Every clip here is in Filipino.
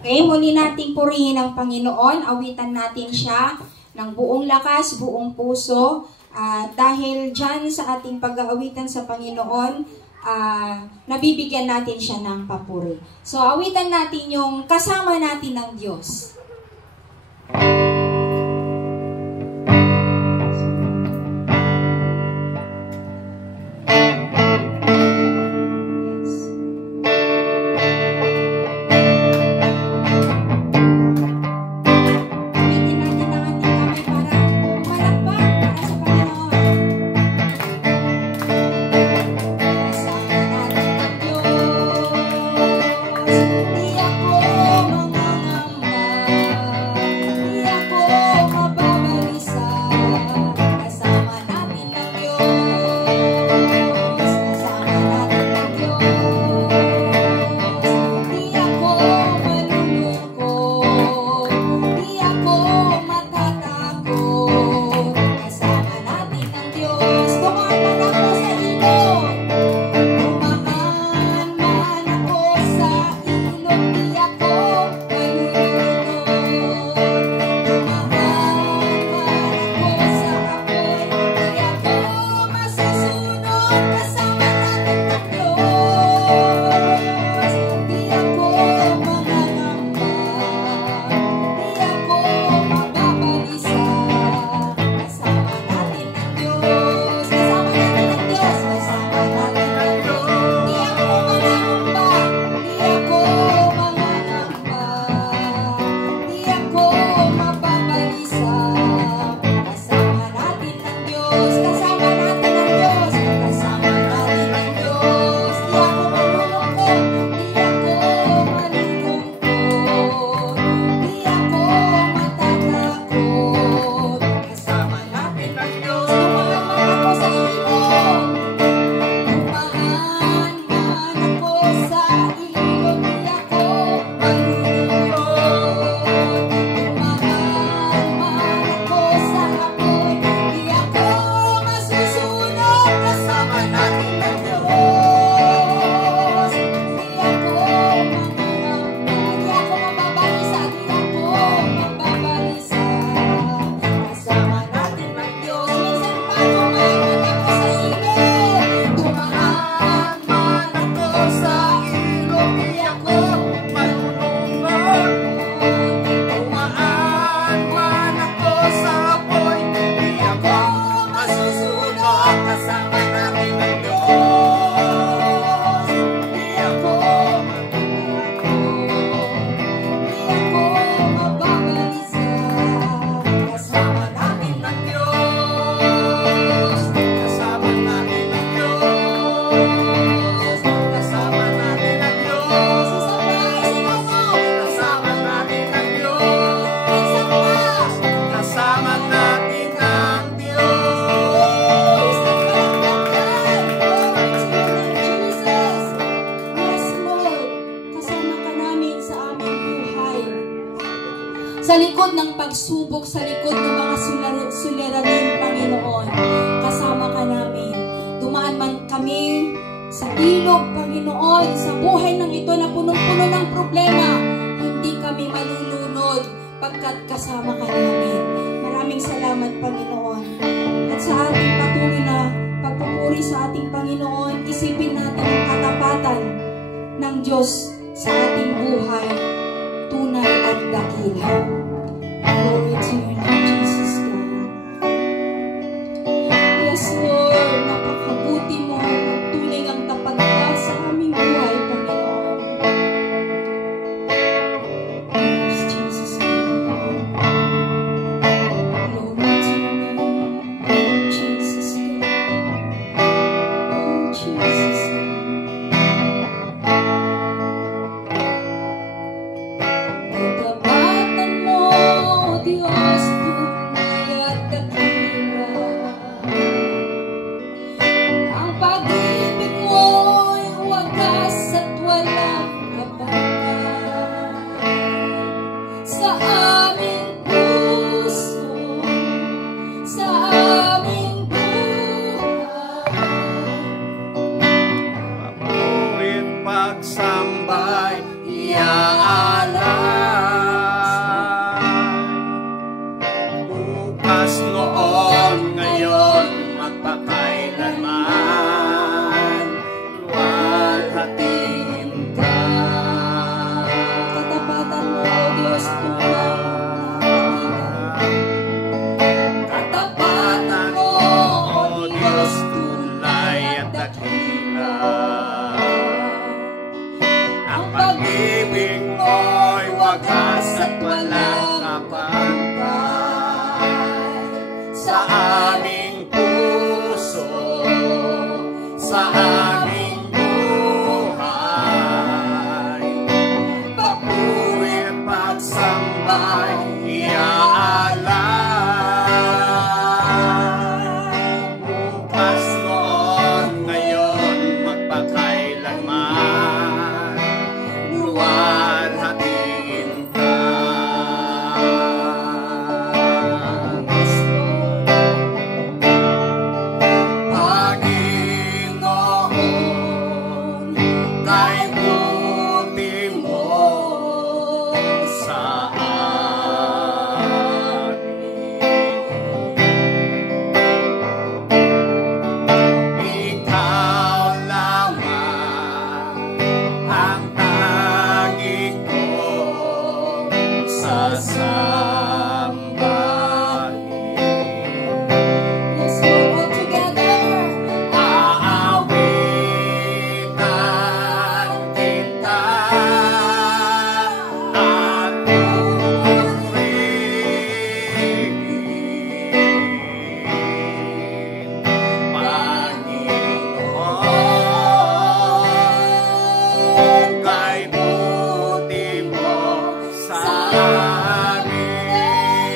Okay, muli nating purihin ang Panginoon, awitan natin siya ng buong lakas, buong puso. Dahil dyan sa ating pag-aawitan sa Panginoon, nabibigyan natin siya ng papuri. So, awitan natin yung kasama natin ng Diyos. Sa likod ng pagsubok, sa likod ng mga suliranin, Panginoon, kasama ka namin. Dumaan man kami sa ilog, Panginoon, sa buhay ng ito na punong-puno ng problema, hindi kami malulunod pagkat kasama ka namin. Maraming salamat, Panginoon. At sa ating patuloy na pagpupuri sa ating Panginoon, isipin natin ang katapatan ng Diyos sa ating buhay, tunay at dakila. Glory to your name, Jesus God. Yes, Lord, napakabuti mo at tunay ang tapat ka sa aming buhay, Panginoon. Yes, Jesus God. Glory to your name, Jesus God. Oh, Jesus God.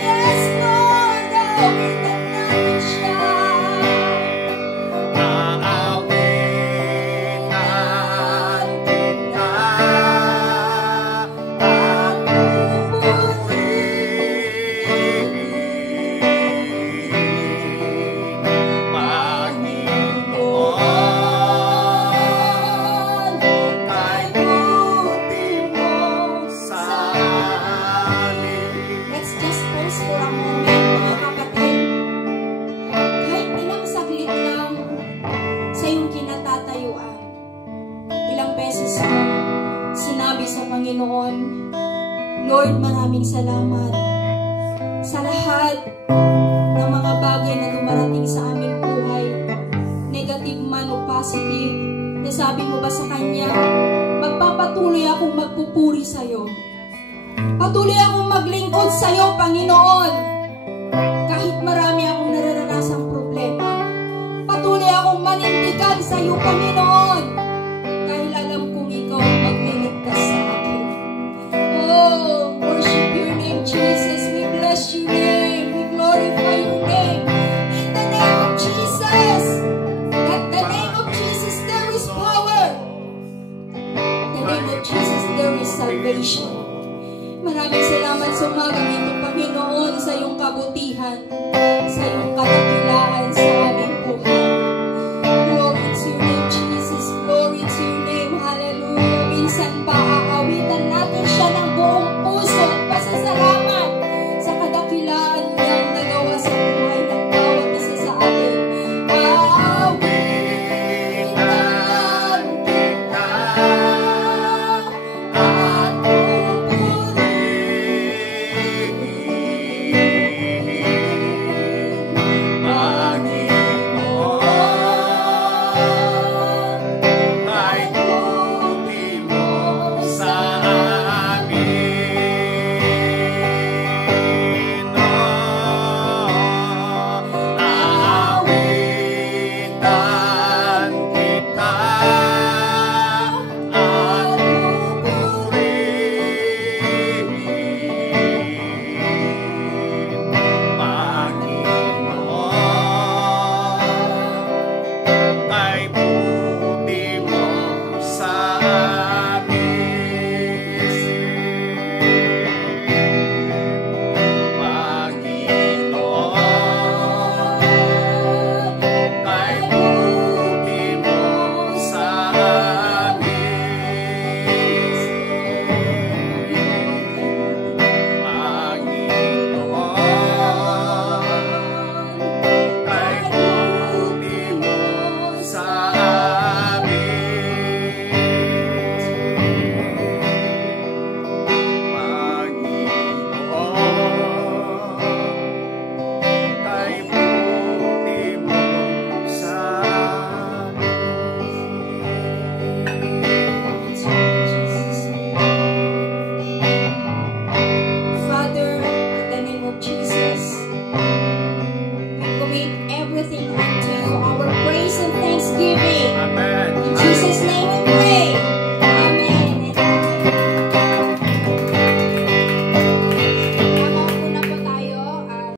Yes, Lord, awitan natin siya. Aawitan kita at pupurihin, Panginoon, kay buti mo sa amin. Let's just pause for a moment, mga kapatid. Kahit ilang saglit lang sa iyong kinatatayuan, ilang beses mo sinabi sa Panginoon, Lord, maraming salamat sa lahat ng mga bagay na dumarating sa aming buhay, negative man o positive. Nasabi mo ba sa Kanya, magpapatuloy akong magpupuri sa iyo. Patuloy akong maglingkod sa iyo, Panginoon. Kahit marami akong nararanasang problema, patuloy akong manindigan sa iyo, Panginoon. Dahil alam kong ikaw ang magliligtas sa akin. Oh, worship your name, Jesus. We bless your name. We glorify your name. In the name of Jesus. At the name of Jesus, there is power. In the name of Jesus, there is salvation. Maraming salamat sa umagang ito, Panginoon, sa iyong kabutihan, sa iyong kadakilaan, sa